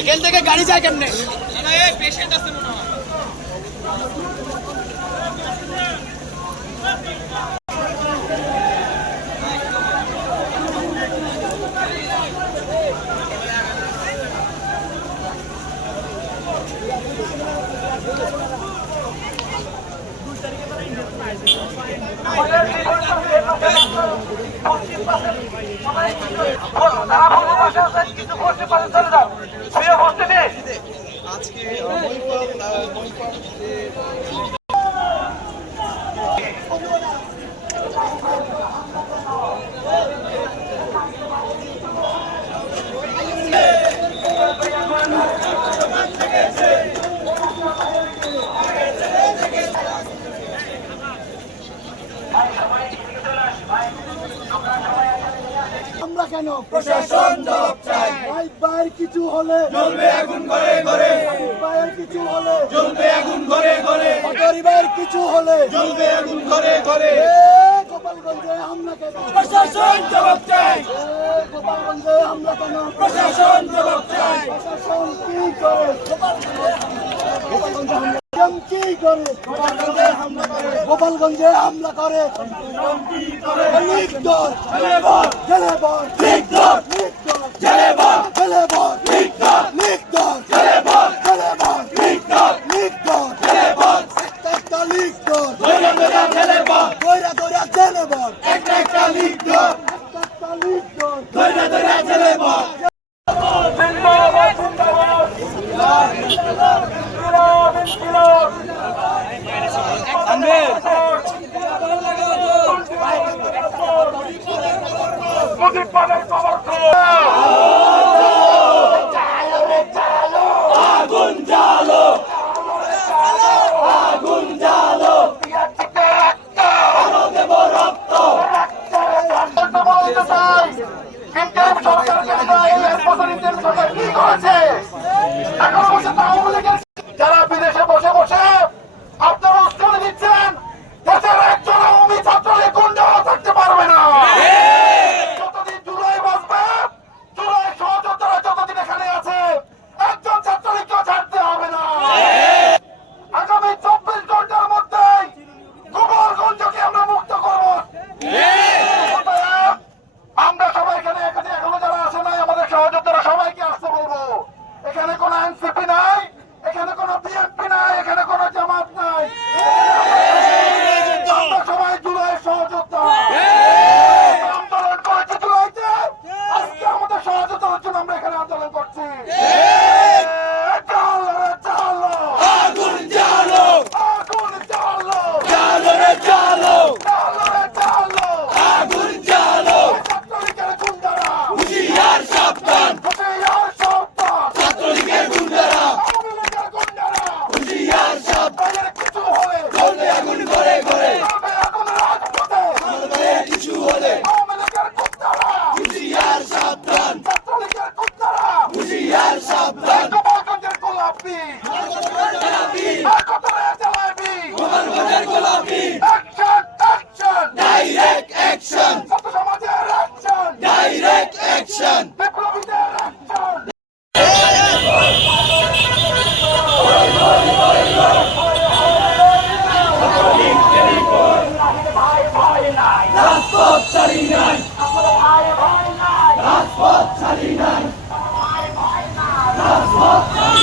এখান থেকে গাড়ি যায় কেমনে? পেশেন্ট আছে কিছু বসতে পারেন চলে যান মহিপাল মহিপাল আমরা কেন? প্রশাসন জবাব চাই ভাই ভাইয়ের কিছু হলে জ্বলবে আগুন ঘরে ঘরে। ভাইয়ের কিছু হলে জ্বলবে আগুন ঘরে ঘরে। পরিবারের কিছু হলে জ্বলবে আগুন ঘরে ঘরে। গোপালগঞ্জে হামলা কেন? প্রশাসন জবাব চাই গোপালগঞ্জে হামলা কেন? প্রশাসন জবাব চাই প্রশাসন কি করে? গোপালগঞ্জে হামলা কি করে? গোপালগঞ্জে হামলা করে। গোপালগঞ্জে হামলা করে। জেলেবর দইরা দইরা জেলেবর একটা একটা লিখদর একটা একটা দইরা দইরা জেলেবর জিন্দাবাদ জিন্দাবাদ মুজিব খবর আগুন জ্বালো আগুন জ্বালো বলতে চাই ইন্টারিম সরকারকে বিদায় এই এক বছরের সরকার কি করেছে এখনও 好